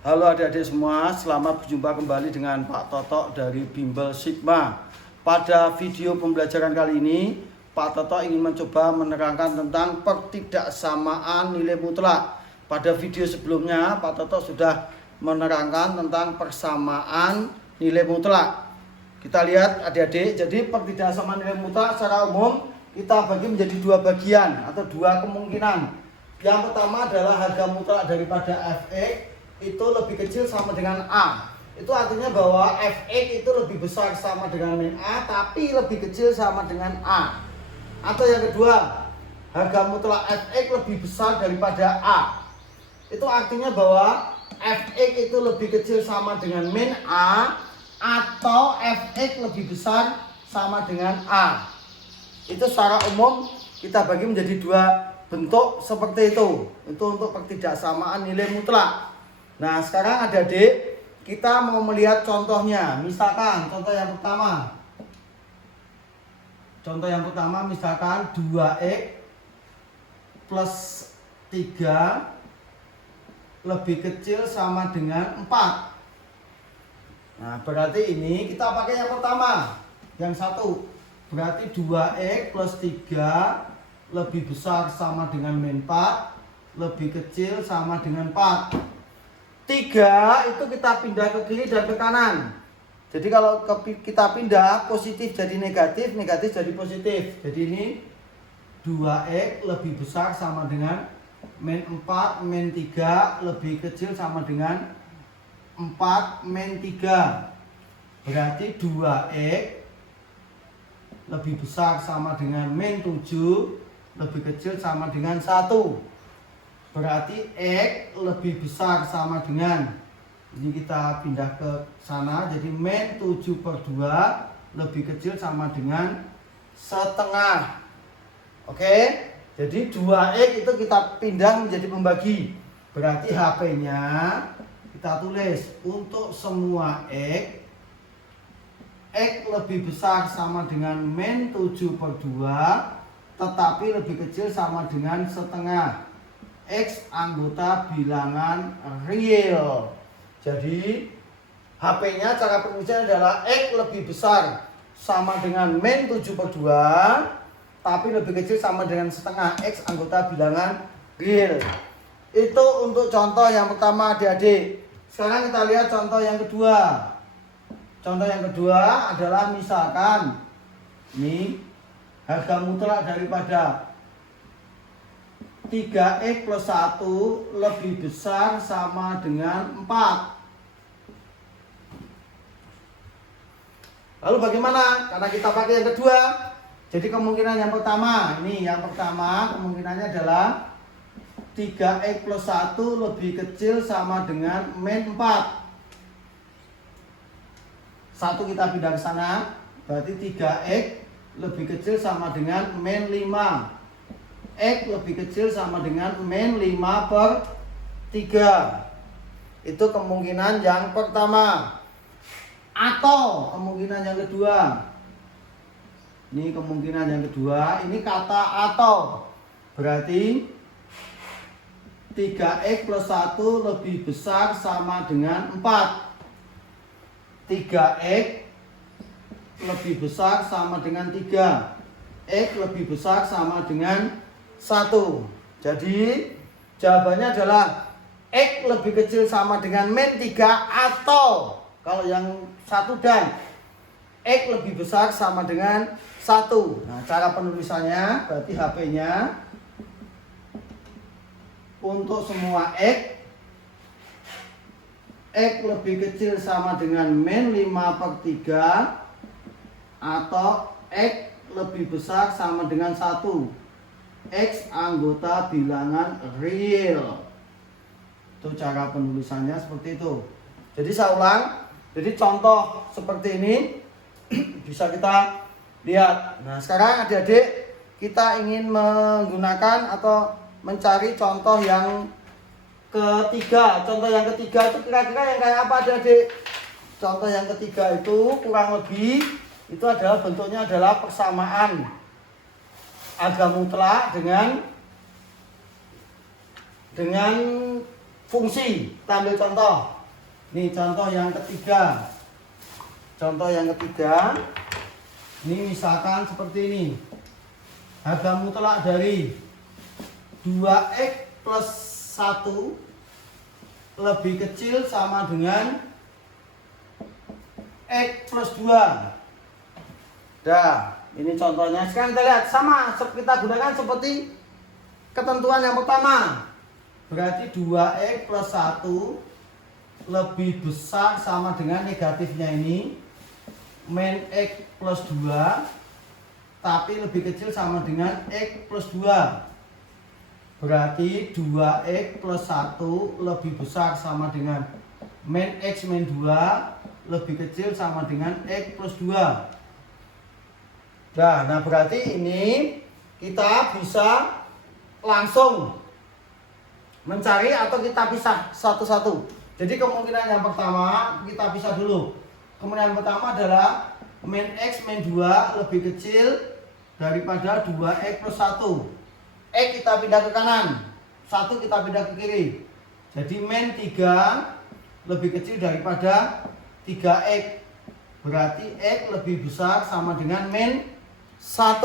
Halo adik-adik semua, selamat berjumpa kembali dengan Pak Toto dari Bimbel Sigma. Pada video pembelajaran kali ini, Pak Toto ingin mencoba menerangkan tentang pertidaksamaan nilai mutlak. Pada video sebelumnya, Pak Toto sudah menerangkan tentang persamaan nilai mutlak. Kita lihat adik-adik, jadi pertidaksamaan nilai mutlak secara umum kita bagi menjadi dua bagian atau dua kemungkinan. Yang pertama adalah harga mutlak daripada Fx itu lebih kecil sama dengan A. Itu artinya bahwa Fx itu lebih besar sama dengan min A, tapi lebih kecil sama dengan A. Atau yang kedua, harga mutlak Fx lebih besar daripada A. Itu artinya bahwa Fx itu lebih kecil sama dengan min A, atau Fx lebih besar sama dengan A. Itu secara umum kita bagi menjadi dua bentuk seperti itu. Itu untuk pertidaksamaan nilai mutlak. Nah, sekarang adik-adik kita mau melihat contohnya. Misalkan contoh yang pertama. Contoh yang pertama misalkan 2x plus 3 lebih kecil sama dengan 4. Nah, berarti ini kita pakai yang pertama. Yang satu. Berarti 2x plus 3 lebih besar sama dengan min 4, lebih kecil sama dengan 4. 3 itu kita pindah ke kiri dan ke kanan. Jadi kalau kita pindah positif jadi negatif, negatif jadi positif. Jadi ini 2x lebih besar sama dengan min 4, min 3 lebih kecil sama dengan 4 min 3. Berarti 2x lebih besar sama dengan min 7, lebih kecil sama dengan 1. Berarti X lebih besar sama dengan, ini kita pindah ke sana, jadi min 7/2 lebih kecil sama dengan setengah. Oke, jadi 2X itu kita pindah menjadi pembagi. Berarti HP-nya kita tulis untuk semua X lebih besar sama dengan min 7/2, tetapi lebih kecil sama dengan setengah. X anggota bilangan real. Jadi HP-nya cara penulisannya adalah X lebih besar sama dengan min 7/2, tapi lebih kecil sama dengan setengah. X anggota bilangan real. Itu untuk contoh yang pertama adik-adik. Sekarang kita lihat contoh yang kedua. Contoh yang kedua adalah misalkan ini harga mutlak daripada 3x plus 1 lebih besar sama dengan 4. Lalu bagaimana? Karena kita pakai yang kedua. Jadi kemungkinan yang pertama, ini yang pertama kemungkinannya adalah 3x plus 1 lebih kecil sama dengan min 4. 1 kita pindah ke sana, berarti 3x lebih kecil sama dengan min 5. X lebih kecil sama dengan min 5/3. Itu kemungkinan yang pertama. Atau kemungkinan yang kedua. Ini kemungkinan yang kedua. Ini kata atau. Berarti 3x plus 1 lebih besar sama dengan 4. 3x lebih besar sama dengan 3. X lebih besar sama dengan 1. Jadi jawabannya adalah X lebih kecil sama dengan min 3, atau kalau yang satu dan X lebih besar sama dengan 1. Nah, cara penulisannya berarti HP-nya untuk semua X lebih kecil sama dengan min 5/3, atau X lebih besar sama dengan 1. X anggota bilangan real. Itu cara penulisannya seperti itu. Jadi saya ulang. Jadi contoh seperti ini bisa kita lihat. Nah, sekarang adik-adik kita ingin menggunakan atau mencari contoh yang ketiga. Contoh yang ketiga itu kira-kira yang kayak apa adik-adik? Contoh yang ketiga itu kurang lebih itu adalah bentuknya adalah persamaan harga mutlak dengan fungsi. Kita ambil contoh. Nih contoh yang ketiga. Contoh yang ketiga. Ini misalkan seperti ini. Harga mutlak dari 2x plus 1 lebih kecil sama dengan x plus 2. Dah, ini contohnya. Sekarang kita lihat sama, kita gunakan seperti ketentuan yang pertama. Berarti 2x plus 1 lebih besar sama dengan negatifnya ini min x plus 2, tapi lebih kecil sama dengan x plus 2. Berarti 2x plus 1 lebih besar sama dengan min x min 2, lebih kecil sama dengan x plus 2. Nah berarti ini kita bisa langsung mencari atau kita pisah satu-satu. Jadi kemungkinan yang pertama kita pisah dulu. Kemungkinan pertama adalah min x min 2 lebih kecil daripada 2x plus 1. X kita pindah ke kanan, 1 kita pindah ke kiri. Jadi min 3 lebih kecil daripada 3x. Berarti x lebih besar sama dengan min 1.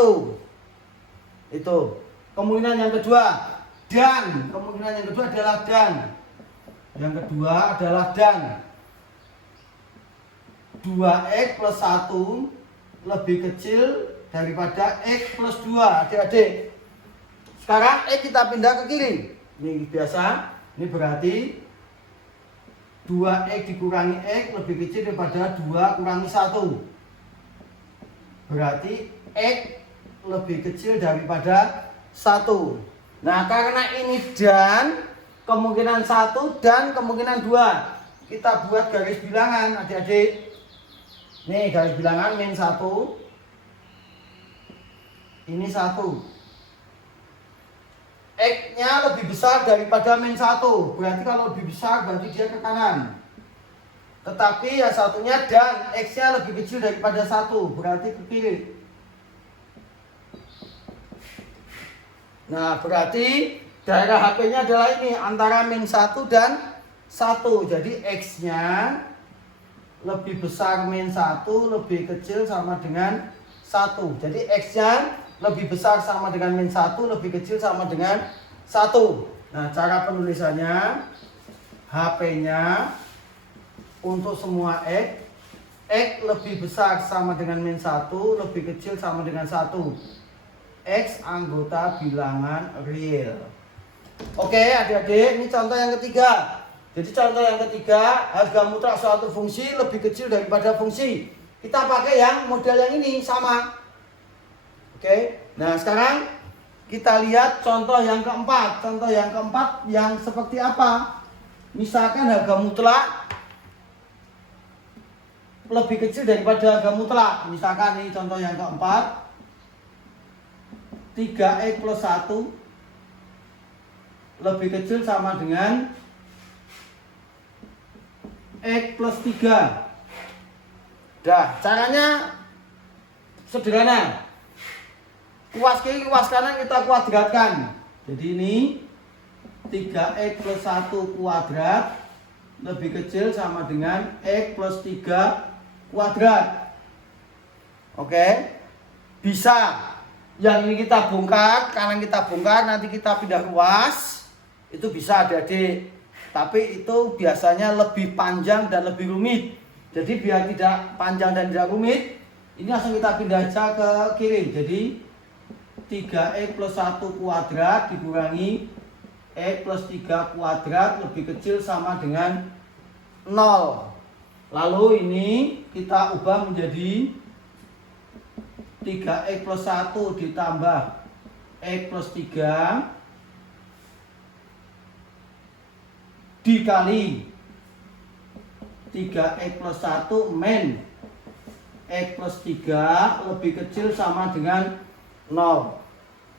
Itu kemungkinan yang kedua. Dan kemungkinan yang kedua adalah dan. Yang kedua adalah dan 2x plus 1 lebih kecil daripada x plus 2. Adik-adik, sekarang x kita pindah ke kiri. Ini biasa. Ini berarti 2x dikurangi x lebih kecil daripada 2 kurangi 1. Berarti x lebih kecil daripada 1. Nah karena ini dan kemungkinan 1 dan kemungkinan 2, kita buat garis bilangan adik-adik. Nih garis bilangan min 1. Ini 1. X-nya lebih besar daripada min 1. Berarti kalau lebih besar berarti dia ke kanan. Tetapi yang satunya dan X-nya lebih kecil daripada 1. Berarti ke kiri. Nah berarti daerah HP-nya adalah ini, antara min 1 dan 1. Jadi X-nya lebih besar min 1, lebih kecil sama dengan 1. Jadi X-nya lebih besar sama dengan min 1, lebih kecil sama dengan 1. Nah cara penulisannya, HP-nya untuk semua X lebih besar sama dengan min 1, lebih kecil sama dengan 1. X anggota bilangan real. Oke adik-adik, ini contoh yang ketiga. Jadi contoh yang ketiga, harga mutlak suatu fungsi lebih kecil daripada fungsi. Kita pakai yang model yang ini sama. Oke, nah sekarang kita lihat contoh yang keempat. Contoh yang keempat yang seperti apa? Misalkan harga mutlak lebih kecil daripada harga mutlak. Misalkan ini contoh yang keempat, 3x plus 1 lebih kecil sama dengan x plus 3. Dah, caranya sederhana. Kuas kiri, kuas kanan kita kuadratkan. Jadi ini 3x plus 1 kuadrat lebih kecil sama dengan x plus 3 kuadrat. Oke. Bisa. Yang ini kita bongkar, kanan kita bongkar, nanti kita pindah ruas. Itu bisa adik-adik. Tapi itu biasanya lebih panjang dan lebih rumit. Jadi biar tidak panjang dan tidak rumit, ini langsung kita pindah aja ke kiri. Jadi 3x plus 1 kuadrat dikurangi x plus 3 kuadrat lebih kecil sama dengan 0. Lalu ini kita ubah menjadi 3x plus 1 ditambah x plus 3 dikali 3x plus 1 min x plus 3 lebih kecil sama dengan 0.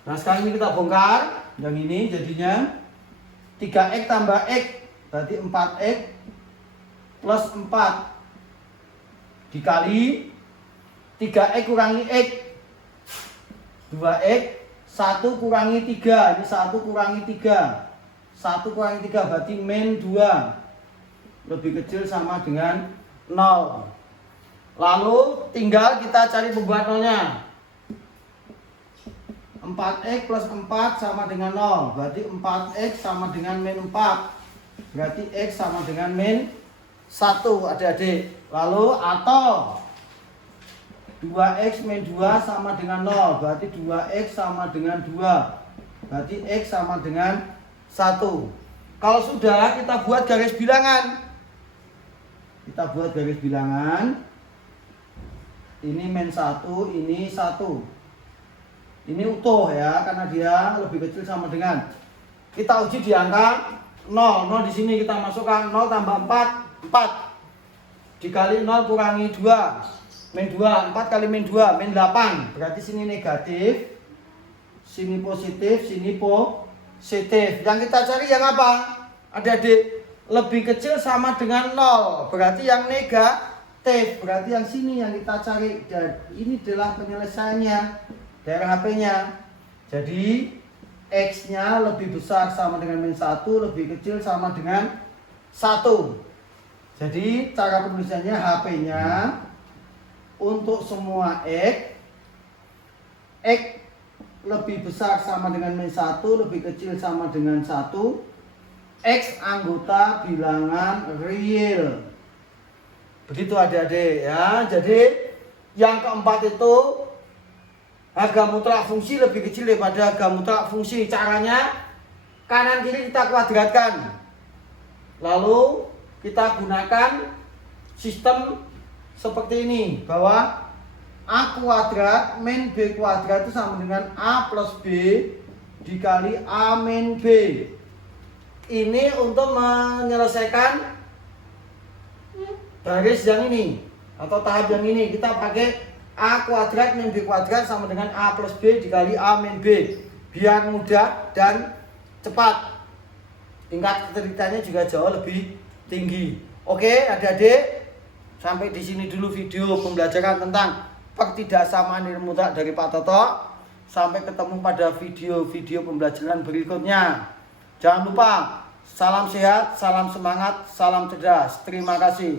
Nah sekarang ini kita bongkar. Yang ini jadinya 3x tambah x berarti 4x plus 4 dikali 3x kurangi x 2x, 1 kurangi 3. Ini 1 kurangi 3, 1 kurangi 3 berarti min 2 lebih kecil sama dengan 0. Lalu tinggal kita cari pembuat nolnya. 4x plus 4 sama dengan 0. Berarti 4x sama dengan min 4. Berarti x sama dengan min 1 adik-adik. Lalu atau 2x min 2 sama dengan 0. Berarti 2x sama dengan 2. Berarti x sama dengan 1. Kalau sudah, kita buat garis bilangan. Kita buat garis bilangan. Ini min 1, ini 1. Ini utuh ya, karena dia lebih kecil sama dengan. Kita uji di angka 0. 0 di sini kita masukkan 0 tambah 4, 4. Dikali 0 kurangi 2. Min 2, 4 kali min 2, min 8. Berarti sini negatif. Sini positif, sini positif. Yang kita cari yang apa? Adik-adik, lebih kecil sama dengan 0. Berarti yang negatif. Berarti yang sini yang kita cari. Dan ini adalah penyelesaiannya. Daerah HP-nya. Jadi X-nya lebih besar sama dengan min 1, lebih kecil sama dengan 1. Jadi cara penulisannya HP-nya untuk semua X lebih besar sama dengan min 1, lebih kecil sama dengan 1. X anggota bilangan real. Begitu adik-adik ya. Jadi yang keempat itu harga mutlak fungsi lebih kecil daripada harga mutlak fungsi. Caranya kanan kiri kita kuadratkan. Lalu kita gunakan sistem seperti ini, bahwa A kuadrat min B kuadrat itu sama dengan A plus B dikali A min B. Ini untuk menyelesaikan garis yang ini atau tahap yang ini. Kita pakai A kuadrat min B kuadrat sama dengan A plus B dikali A min B. Biar mudah dan cepat. Tingkat kesulitannya juga jauh lebih tinggi. Oke adik-adik, sampai di sini dulu video pembelajaran tentang pertidaksamaan nilai mutlak dari Pak Toto. Sampai ketemu pada video-video pembelajaran berikutnya. Jangan lupa, salam sehat, salam semangat, salam cerdas. Terima kasih.